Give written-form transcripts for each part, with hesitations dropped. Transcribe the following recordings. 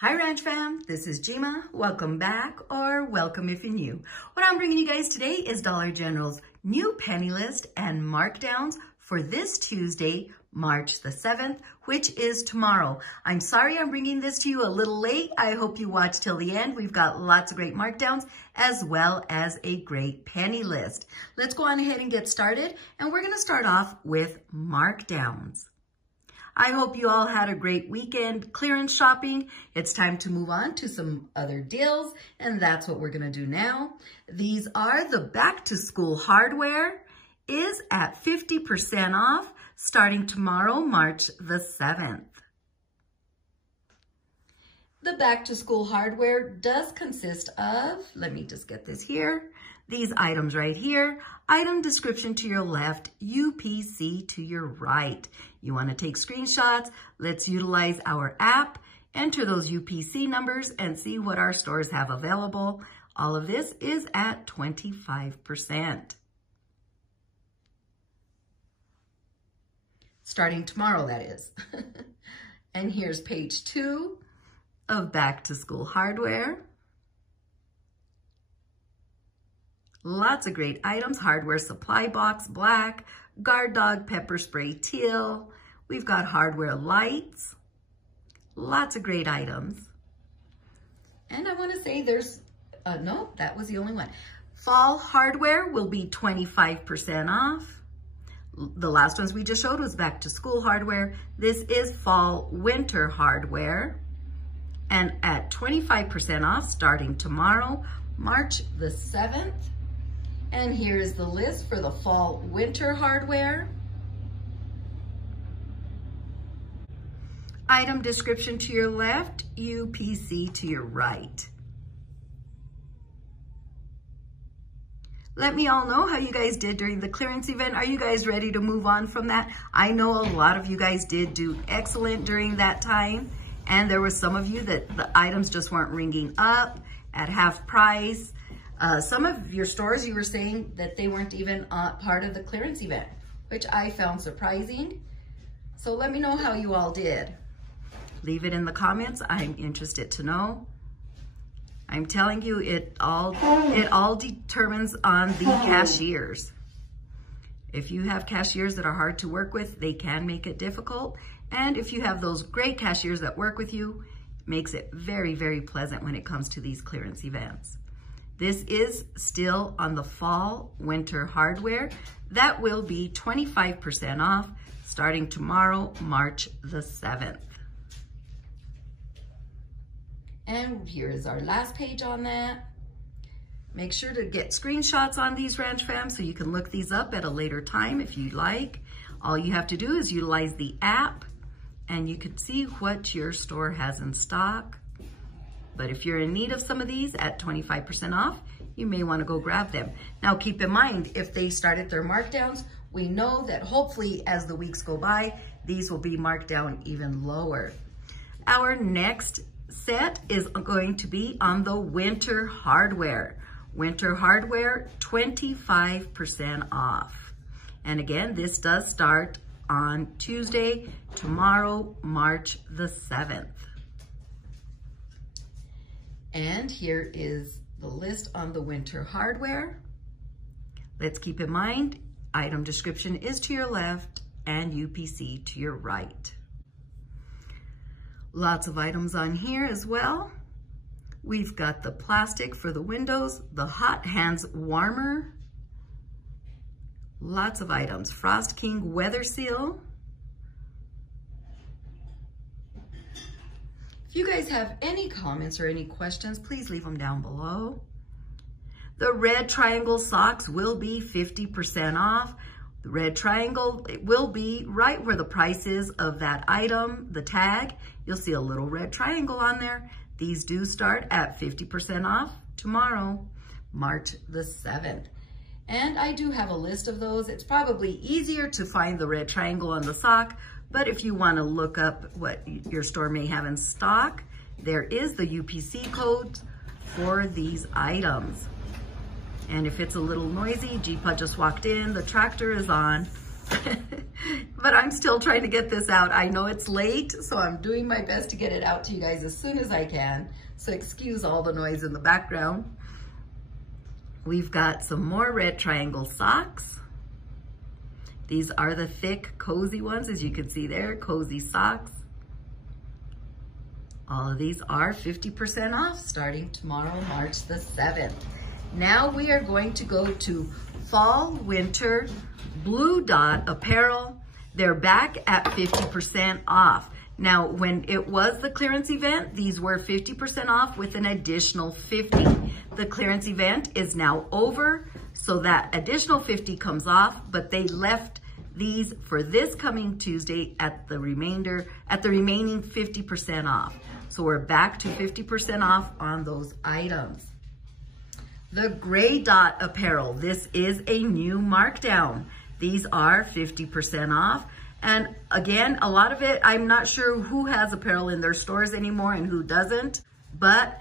Hi Ranch Fam, this is Jima. Welcome back, or welcome if you're new. What I'm bringing you guys today is Dollar General's new penny list and markdowns for this Tuesday, March the 7th, which is tomorrow. I'm sorry I'm bringing this to you a little late. I hope you watch till the end. We've got lots of great markdowns as well as a great penny list. Let's go on ahead and get started, and we're going to start off with markdowns. I hope you all had a great weekend clearance shopping. It's time to move on to some other deals, and that's what we're gonna do now. These are the back to school hardware is at 50% off starting tomorrow, March the 7th. The back to school hardware does consist of, let me just get this here, these items right here. Item description to your left, UPC to your right. You want to take screenshots. Let's utilize our app, enter those UPC numbers, and see what our stores have available. All of this is at 25%. Starting tomorrow, that is. And here's page 2 of back to school hardware. Lots of great items, hardware supply box, black, guard dog, pepper spray, teal. We've got hardware lights, lots of great items. And I want to say there's, no, that was the only one. Fall hardware will be 25% off. The last ones we just showed was back to school hardware. This is fall winter hardware. And at 25% off starting tomorrow, March the 7th. And here's the list for the fall winter hardware. Item description to your left, UPC to your right. Let me all know how you guys did during the clearance event. Are you guys ready to move on from that? I know a lot of you guys did do excellent during that time. And there were some of you that the items just weren't ringing up at half price. Some of your stores, you were saying that they weren't even part of the clearance event, which I found surprising. So let me know how you all did. Leave it in the comments. I'm interested to know. I'm telling you, it all determines on the cashiers. If you have cashiers that are hard to work with, they can make it difficult. And if you have those great cashiers that work with you, it makes it very, very pleasant when it comes to these clearance events. This is still on the fall winter hardware. That will be 25% off starting tomorrow, March the 7th. And here is our last page on that. Make sure to get screenshots on these Ranch Fam so you can look these up at a later time if you like. All you have to do is utilize the app and you can see what your store has in stock. But if you're in need of some of these at 25% off, you may want to go grab them. Now keep in mind, if they started their markdowns, we know that hopefully as the weeks go by, these will be marked down even lower. Our next set is going to be on the winter hardware. Winter hardware, 25% off. And again, this does start on Tuesday, tomorrow, March the 7th. And here is the list on the winter hardware. Let's keep in mind, item description is to your left and UPC to your right. Lots of items on here as well. We've got the plastic for the windows, the hot hands warmer. Lots of items. Frost King Weather Seal. If you guys have any comments or any questions, please leave them down below. The red triangle socks will be 50% off. The red triangle, it will be right where the price is of that item, the tag. You'll see a little red triangle on there. These do start at 50% off tomorrow, March the 7th. And I do have a list of those. It's probably easier to find the red triangle on the sock, but if you want to look up what your store may have in stock, there is the UPC code for these items. And if it's a little noisy, Jeepa just walked in, the tractor is on. But I'm still trying to get this out. I know it's late, so I'm doing my best to get it out to you guys as soon as I can. So excuse all the noise in the background. We've got some more red triangle socks. These are the thick, cozy ones, as you can see there, cozy socks. All of these are 50% off starting tomorrow, March the 7th. Now we are going to go to fall, winter, blue dot apparel. They're back at 50% off. Now, when it was the clearance event, these were 50% off with an additional 50. The clearance event is now over, so that additional 50 comes off, but they left these for this coming Tuesday at the remaining 50% off. So we're back to 50% off on those items. The gray dot apparel, this is a new markdown. These are 50% off. And again, a lot of it, I'm not sure who has apparel in their stores anymore and who doesn't, but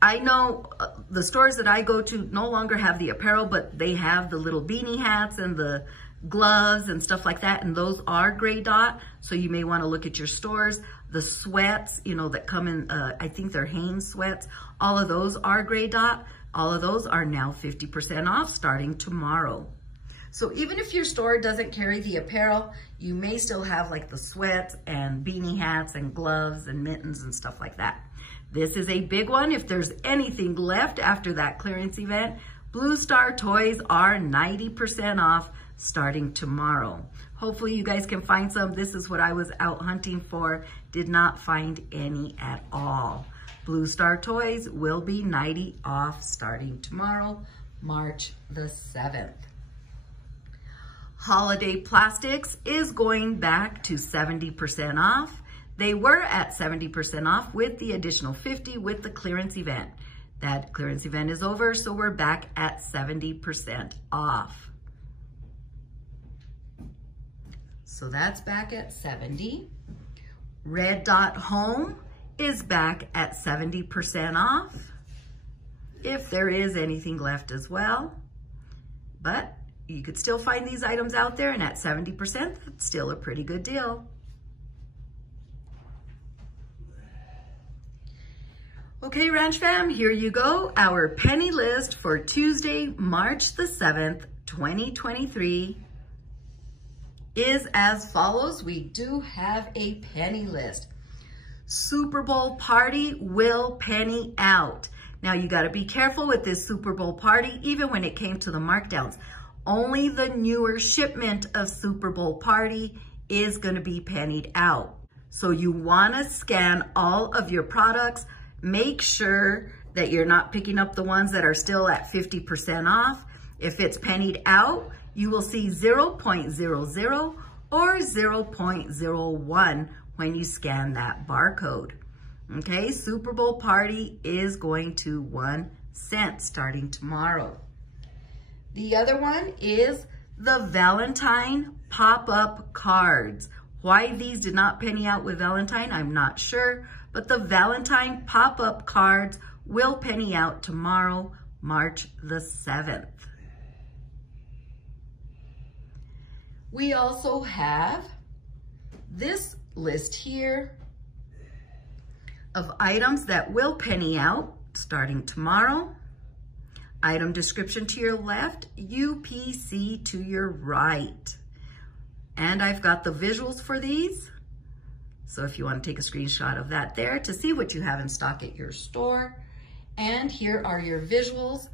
I know the stores that I go to no longer have the apparel, but they have the little beanie hats and the gloves and stuff like that, and those are gray dot, so you may want to look at your stores. The sweats, you know, that come in, I think they're Hanes sweats, all of those are gray dot. All of those are now 50% off starting tomorrow. So even if your store doesn't carry the apparel, you may still have like the sweats and beanie hats and gloves and mittens and stuff like that. This is a big one. If there's anything left after that clearance event, Blue Star toys are 90% off starting tomorrow. Hopefully you guys can find some. This is what I was out hunting for. Did not find any at all. Blue Star toys will be 90 off starting tomorrow, March the 7th. Holiday plastics is going back to 70% off. They were at 70% off with the additional 50 with the clearance event. That clearance event is over, so we're back at 70% off. So that's back at 70. Red Dot Home is back at 70% off, if there is anything left as well. But you could still find these items out there, and at 70%, it's still a pretty good deal. Okay, Ranch Fam, here you go. Our penny list for Tuesday, March the 7th, 2023 is as follows. We do have a penny list. Super Bowl party will penny out. Now you got to be careful with this Super Bowl party, even when it came to the markdowns. Only the newer shipment of Super Bowl party is going to be pennied out. So you want to scan all of your products. Make sure that you're not picking up the ones that are still at 50% off. If it's pennied out, you will see 0.00 or 0.01 when you scan that barcode. Okay, Super Bowl party is going to 1 cent starting tomorrow. The other one is the Valentine pop-up cards. Why these did not penny out with Valentine, I'm not sure, but the Valentine pop-up cards will penny out tomorrow, March the 7th. We also have this list here of items that will penny out starting tomorrow. Item description to your left, UPC to your right. And I've got the visuals for these. So if you want to take a screenshot of that there to see what you have in stock at your store. And here are your visuals.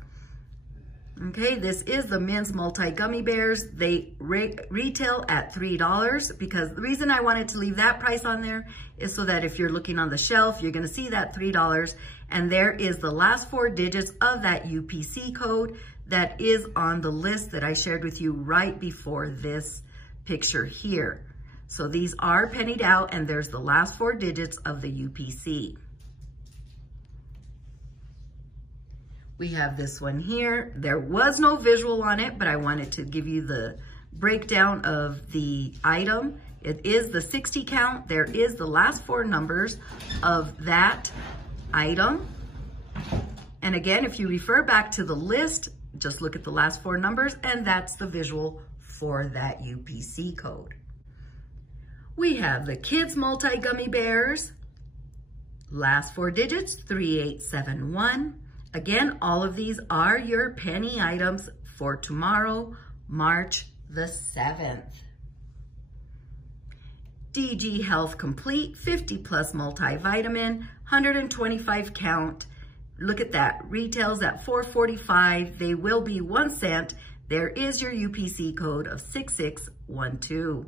Okay, this is the men's multi-gummy bears. They retail at $3 because the reason I wanted to leave that price on there is so that if you're looking on the shelf, you're gonna see that $3, and there is the last 4 digits of that UPC code that is on the list that I shared with you right before this picture here. So these are pennied out, and there's the last 4 digits of the UPC. We have this one here. There was no visual on it, but I wanted to give you the breakdown of the item. It is the 60 count. There is the last 4 numbers of that item. And again, if you refer back to the list, just look at the last 4 numbers, and that's the visual for that UPC code. We have the Kids Multi-Gummy Bears. Last 4 digits, 3871. Again, all of these are your penny items for tomorrow, March the 7th. DG Health Complete 50 plus multivitamin, 125 count. Look at that, retails at $4.45. They will be 1 cent. There is your UPC code of 6612.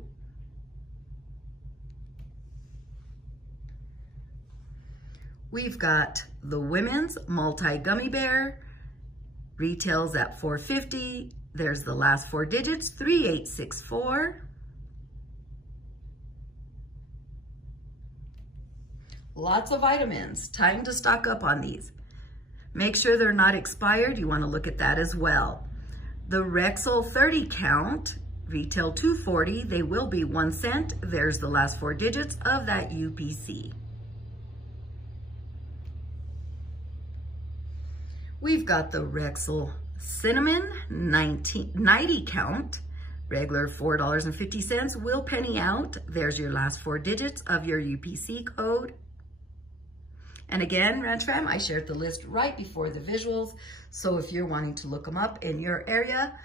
We've got the Women's Multi-Gummy Bear, retails at $4.50. There's the last 4 digits, 3864. Lots of vitamins, time to stock up on these. Make sure they're not expired, you wanna look at that as well. The Rexall 30 count, retail $2.40. They will be 1 cent. There's the last 4 digits of that UPC. We've got the Rexall Cinnamon 90 count, regular $4.50, will penny out. There's your last 4 digits of your UPC code. And again, Ranch Fam, I shared the list right before the visuals. So if you're wanting to look them up in your area,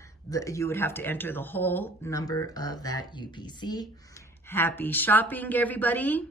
you would have to enter the whole number of that UPC. Happy shopping, everybody.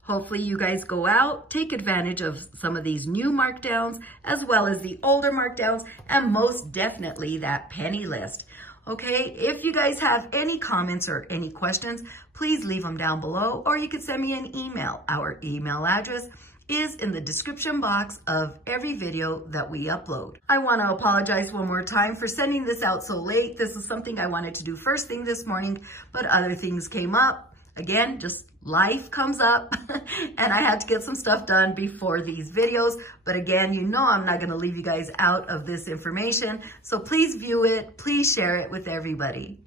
Hopefully you guys go out, take advantage of some of these new markdowns, as well as the older markdowns, and most definitely that penny list. Okay, if you guys have any comments or any questions, please leave them down below, or you could send me an email. Our email address is in the description box of every video that we upload. I want to apologize one more time for sending this out so late. This is something I wanted to do first thing this morning, but other things came up. Again, just life comes up and I had to get some stuff done before these videos. But again, you know I'm not going to leave you guys out of this information. So please view it, please share it with everybody.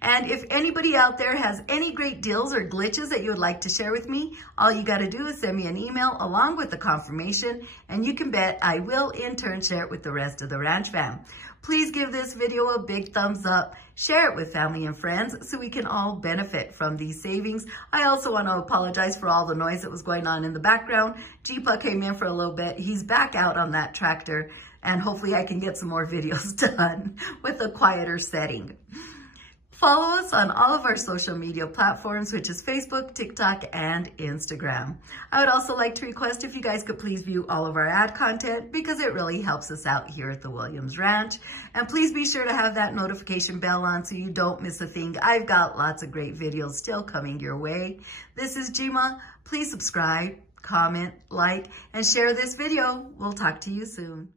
And if anybody out there has any great deals or glitches that you would like to share with me, all you got to do is send me an email along with the confirmation, and you can bet I will in turn share it with the rest of the Ranch Fam. Please give this video a big thumbs up, share it with family and friends so we can all benefit from these savings. I also want to apologize for all the noise that was going on in the background. Jeepa came in for a little bit. He's back out on that tractor, and hopefully I can get some more videos done with a quieter setting. Follow us on all of our social media platforms, which is Facebook, TikTok, and Instagram. I would also like to request if you guys could please view all of our ad content because it really helps us out here at the Williams Ranch. And please be sure to have that notification bell on so you don't miss a thing. I've got lots of great videos still coming your way. This is Jima. Please subscribe, comment, like, and share this video. We'll talk to you soon.